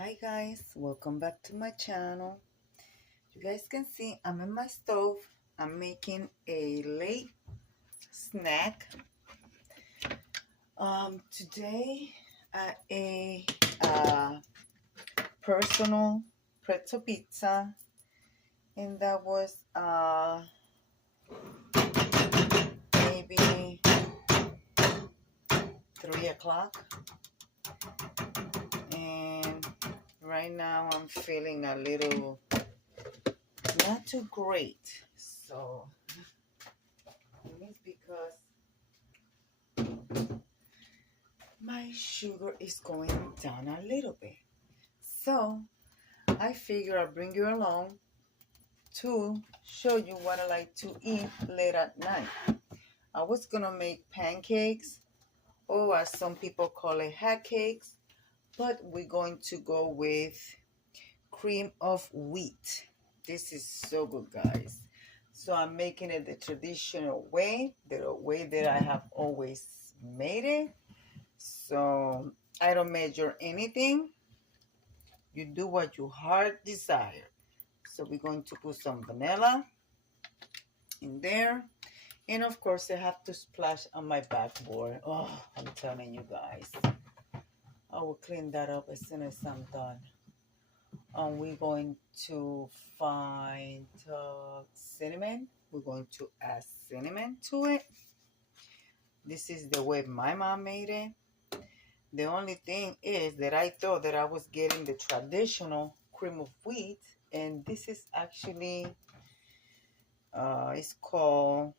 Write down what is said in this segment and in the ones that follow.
Hi guys, welcome back to my channel. You guys can see I'm in my stove. I'm making a late snack. Today at a personal pretzel pizza, and that was maybe 3 o'clock, and right now I'm feeling a little not too great, so it's because my sugar is going down a little bit. So I figure I'll bring you along to show you what I like to eat late at night. I was gonna make pancakes, or as some people call it, hot cakes, but we're going to go with cream of wheat. This is so good, guys. So I'm making it the traditional way, the way that I have always made it. So I don't measure anything. You do what your heart desires. So we're going to put some vanilla in there. And of course, I have to splash on my backboard. Oh, I'm telling you guys. I will clean that up as soon as I'm done. We're going to find cinnamon. We're going to add cinnamon to it. This is the way my mom made it. The only thing is that I thought that I was getting the traditional cream of wheat, and this is actually, it's called,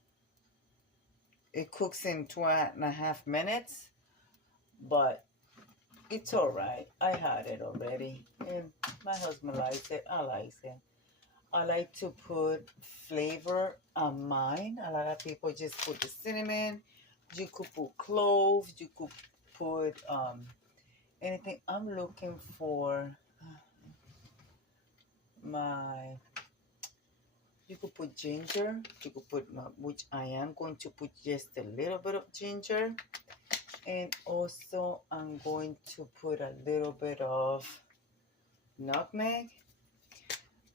it cooks in 2.5 minutes, but it's all right. I had it already, and my husband likes it. I like it. I like to put flavor on mine. A lot of people just put the cinnamon. You could put cloves. You could put anything. I'm looking for you could put ginger. You could put, which I am going to put just a little bit of ginger. And also I'm going to put a little bit of nutmeg.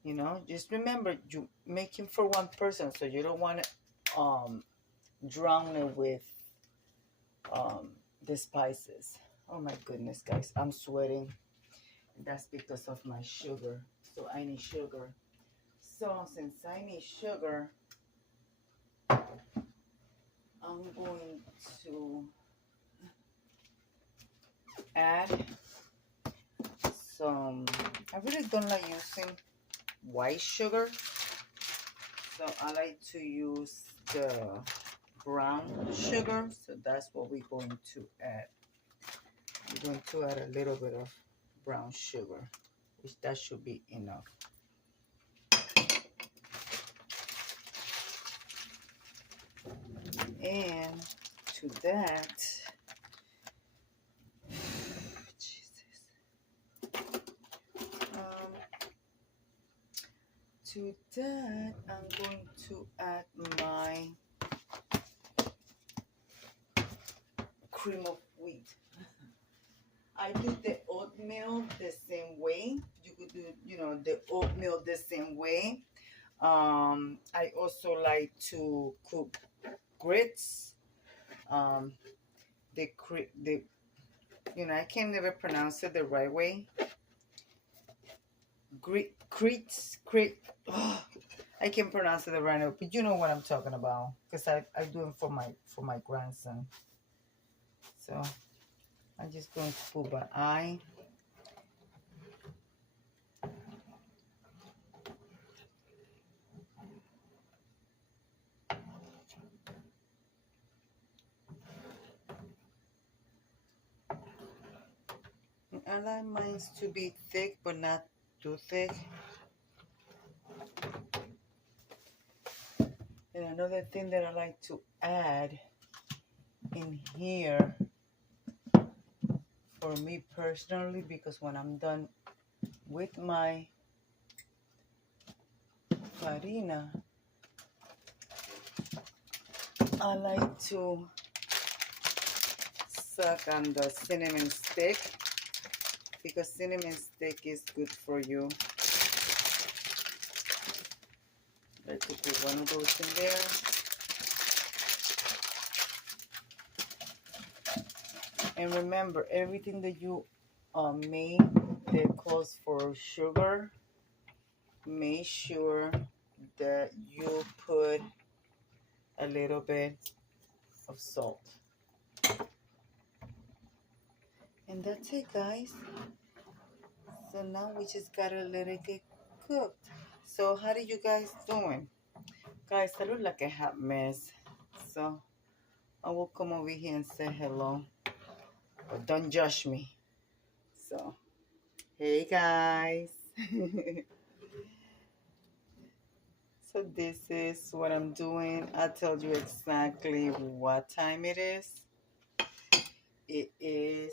You know, just remember, you making for one person, so you don't want to drown it with the spices. Oh my goodness, guys, I'm sweating. That's because of my sugar. So I need sugar. So since I need sugar, I'm going to add some. I really don't like using white sugar, so I like to use the brown sugar. So that's what we're going to add. We're going to add a little bit of brown sugar, which that should be enough. And to that, to that, I'm going to add my cream of wheat. I do the oatmeal the same way. You could do, the oatmeal the same way. I also like to cook grits. I can never pronounce it the right way. Grits. Oh, I can pronounce it the right way, but you know what I'm talking about, because I do it for my grandson. So I'm just going to put my eye. I like mine to be thick, but not too thick. And another thing that I like to add in here, for me personally, because when I'm done with my farina, I like to suck on the cinnamon stick. because cinnamon stick is good for you. I like to put one of those in there. And remember, everything that you make that calls for sugar, make sure that you put a little bit of salt. And that's it, guys. So now we just gotta let it get cooked. So how are you guys doing? Guys, I look like a hot mess. So I will come over here and say hello. But don't judge me. So, hey guys. So this is what I'm doing. I'll tell you exactly what time it is. It is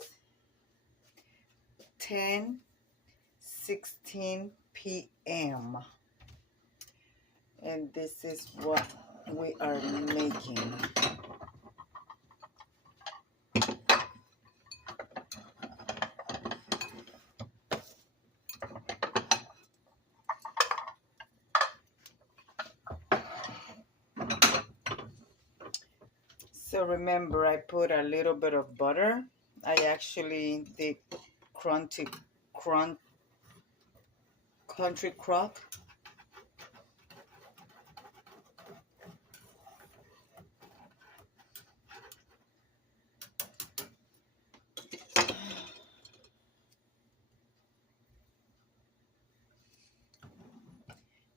10:16 p.m. And this is what we are making. So remember, I put a little bit of butter. I actually did country crock.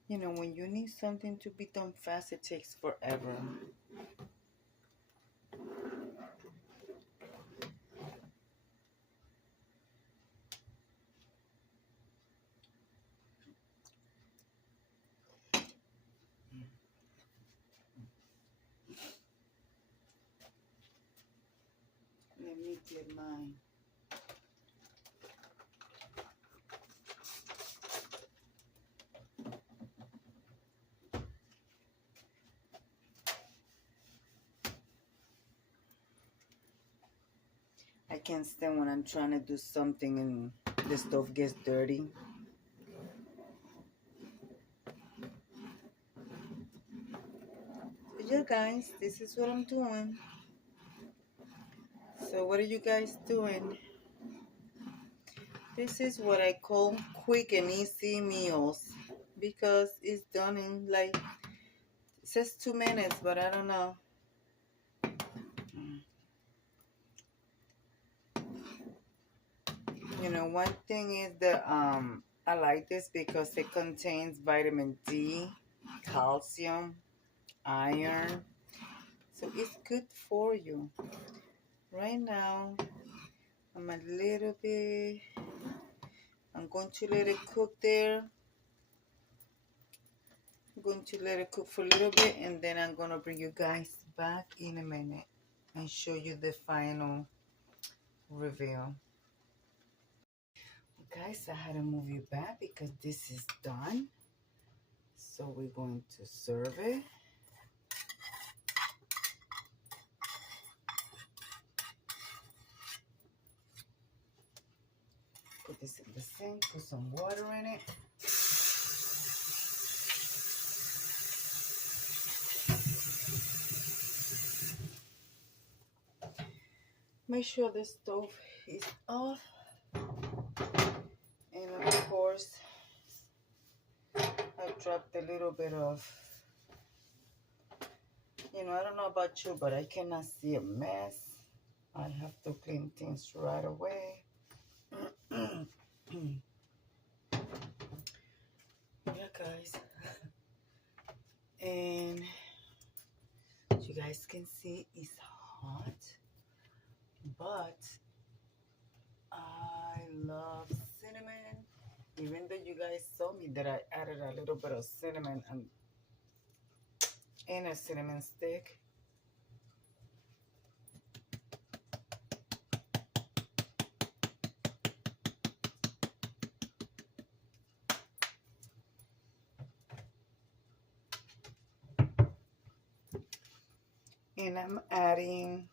You know, when you need something to be done fast, it takes forever. Let me get mine. I can't stand when I'm trying to do something and the stove gets dirty. So yeah, guys, this is what I'm doing. So what are you guys doing? This is what I call quick and easy meals because it's done in like, it says 2 minutes, but I don't know. You know, one thing is that I like this because it contains vitamin D, calcium, iron. So it's good for you. Right now, I'm a little bit, I'm going to let it cook there. I'm going to let it cook for a little bit and then I'm going to bring you guys back in a minute and show you the final reveal. Guys, I had to move you back because this is done. So we're going to serve it. Put this in the sink, put some water in it. Make sure the stove is off. And of course, I dropped a little bit of, you know, I don't know about you, but I cannot see a mess. I have to clean things right away. Yeah, guys. And you guys can see it's hot, but I love cinnamon. Even though you guys saw me that I added a little bit of cinnamon and a cinnamon stick. And I'm adding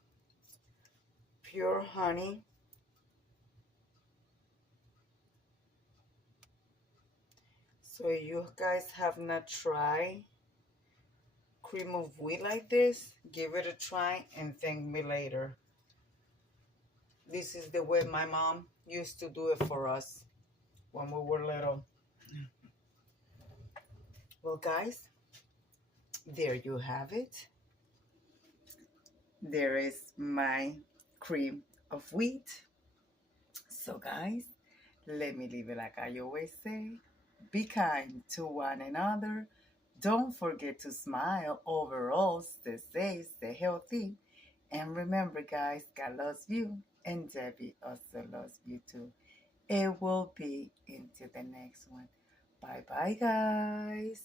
pure honey. So you guys have not tried cream of wheat like this, give it a try and thank me later. This is the way my mom used to do it for us when we were little. Well, guys, there you have it. There is my cream of wheat. So, guys, let me leave it like I always say. Be kind to one another. Don't forget to smile. Overall, stay safe, stay healthy. And remember, guys, God loves you. And Debbie also loves you too. It will be into the next one. Bye bye, guys.